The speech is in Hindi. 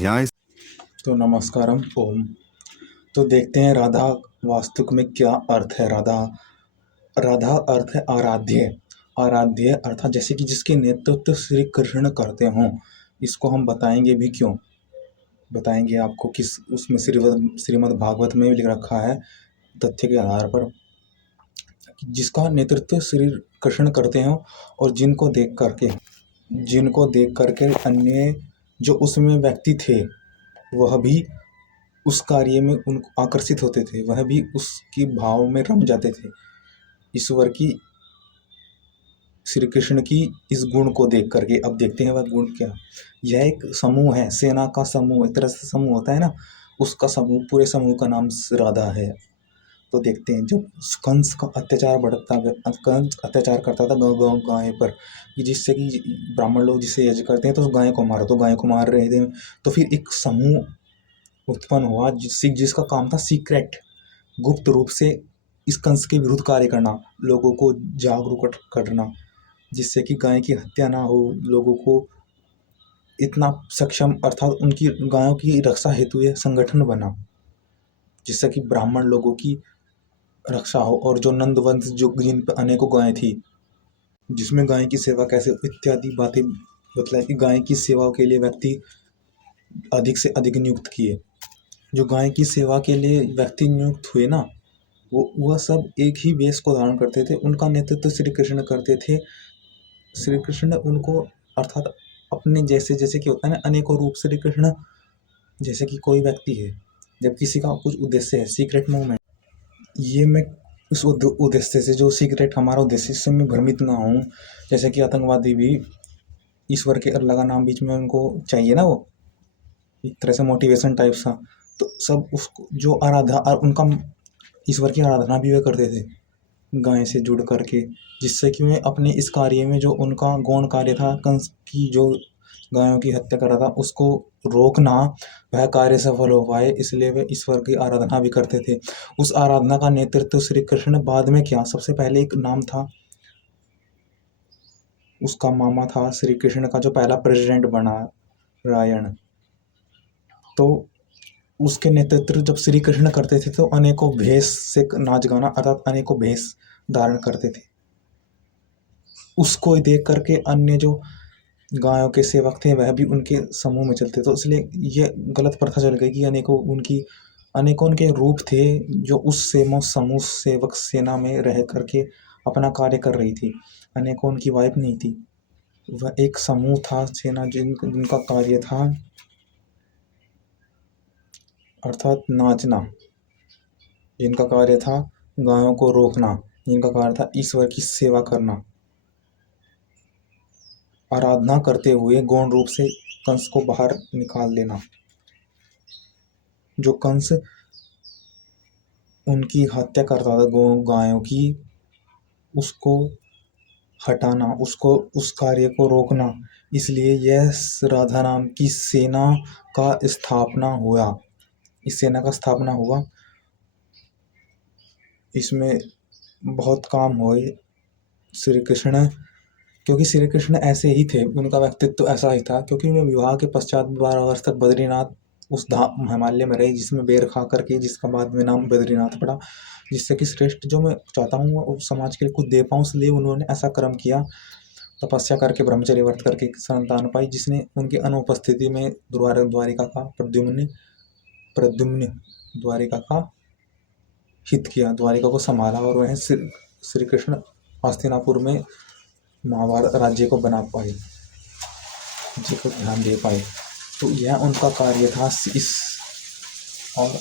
अध्याय। तो नमस्कारम ओम। तो देखते हैं राधा वास्तुक में क्या अर्थ है। राधा राधा अर्थ है आराध्य। आराध्य अर्थात जैसे कि जिसके नेतृत्व श्री कृष्ण करते हों। इसको हम बताएंगे भी क्यों, बताएंगे आपको किस उसमें श्रीमद् भागवत में भी लिख रखा है तथ्य के आधार पर, जिसका नेतृत्व श्री कृष्ण करते हो और जिनको देख करके अन्य जो उसमें व्यक्ति थे वह भी उस कार्य में उनको आकर्षित होते थे, वह भी उसकी भाव में रम जाते थे। ईश्वर की, श्री कृष्ण की इस गुण को देख करके। अब देखते हैं वह गुण क्या। यह एक समूह है, सेना का समूह, एक तरह से समूह होता है ना, उसका समूह, पूरे समूह का नाम राधा है। तो देखते हैं, जब कंस का अत्याचार कंस अत्याचार करता था गाय पर, कि जिससे कि ब्राह्मण लोग जिससे यज्ञ करते हैं तो गाय को मारो, तो गाय को मार रहे थे। तो फिर एक समूह उत्पन्न हुआ जिसका काम था सीक्रेट, गुप्त रूप से इस कंस के विरुद्ध कार्य करना, लोगों को जागरूक करना, जिससे कि गाय की हत्या ना हो, लोगों को इतना सक्षम, अर्थात उनकी गायों की रक्षा हेतु यह संगठन बना, जिससे कि ब्राह्मण लोगों की रक्षा हो। और जो नंदवंश, जो जिन पर अनेकों गायें थी, जिसमें गाय की सेवा कैसे इत्यादि बातें बतलाई कि गाय की सेवा के लिए व्यक्ति अधिक से अधिक नियुक्त किए। जो गाय की सेवा के लिए व्यक्ति नियुक्त हुए ना, वह सब एक ही वेश को धारण करते थे। उनका नेतृत्व श्री कृष्ण करते थे। श्री कृष्ण ने उनको, अर्थात अपने जैसे जैसे कि होता है ना, अनेकों रूप श्री कृष्ण, जैसे कि कोई व्यक्ति है, जब किसी का कुछ उद्देश्य है, सीक्रेट मूवमेंट, ये मैं उस उद्देश्य से, जो सीक्रेट हमारा उद्देश्य, इससे मैं भ्रमित ना हूँ। जैसे कि आतंकवादी भी ईश्वर के अल्लाह का नाम बीच में उनको चाहिए ना, वो एक तरह से मोटिवेशन टाइप सा। तो सब उसको जो उनका ईश्वर की आराधना भी वे करते थे गाय से जुड़ करके, जिससे कि वे अपने इस कार्य में, जो उनका गौण कार्य था, कंस की जो गायों की हत्या कर रहा था उसको रोकना, वह कार्य सफल हो पाए, इसलिए वे ईश्वर की आराधना भी करते थे। उस आराधना का नेतृत्व श्री कृष्ण बाद में किया। सबसे पहले एक नाम था, उसका मामा था श्री कृष्ण का, जो पहला प्रेसिडेंट बना, रायण। तो उसके नेतृत्व जब श्री कृष्ण करते थे तो अनेकों भेष से नाच गाना, अर्थात अनेकों भेष धारण करते थे। उसको देख करके अन्य जो गायों के सेवक थे वह भी उनके समूह में चलते। तो इसलिए ये गलत प्रथा चल गई कि अनेकों उनके रूप थे, जो उस समूह सेवक सेना में रह करके अपना कार्य कर रही थी। अनेकों उनकी वाइफ नहीं थी, वह एक समूह था, सेना, जिनका कार्य था अर्थात नाचना, जिनका कार्य था गायों को रोकना, जिनका कार्य था ईश्वर की सेवा करना, आराधना करते हुए गौण रूप से कंस को बाहर निकाल देना। जो कंस उनकी हत्या करता था गायों की, उसको हटाना, उसको उस कार्य को रोकना, इसलिए यह राधा नाम की सेना का स्थापना हुआ। इस सेना का स्थापना हुआ, इसमें बहुत काम हुए श्री कृष्ण, क्योंकि श्री कृष्ण ऐसे ही थे, उनका व्यक्तित्व ऐसा ही था। क्योंकि वे विवाह के पश्चात 12 वर्ष तक बद्रीनाथ, उस धाम हिमालय में रहे, जिसमें बेर खा करके, जिसका बाद में नाम बद्रीनाथ पड़ा। जिससे कि श्रेष्ठ, जो मैं चाहता हूँ उस समाज के लिए कुछ दे पाऊँ, इसलिए उन्होंने ऐसा कर्म किया, तपस्या करके, ब्रह्मचर्य व्रत करके संतान पाई, जिसने उनकी अनुपस्थिति में द्वारिका का प्रद्युम्न द्वारिका का हित किया, द्वारिका को संभाला, और वह श्री कृष्ण हस्तिनापुर में महाभारत राज्य को बना पाए, जी को ध्यान दे पाए। तो यह उनका कार्य था। और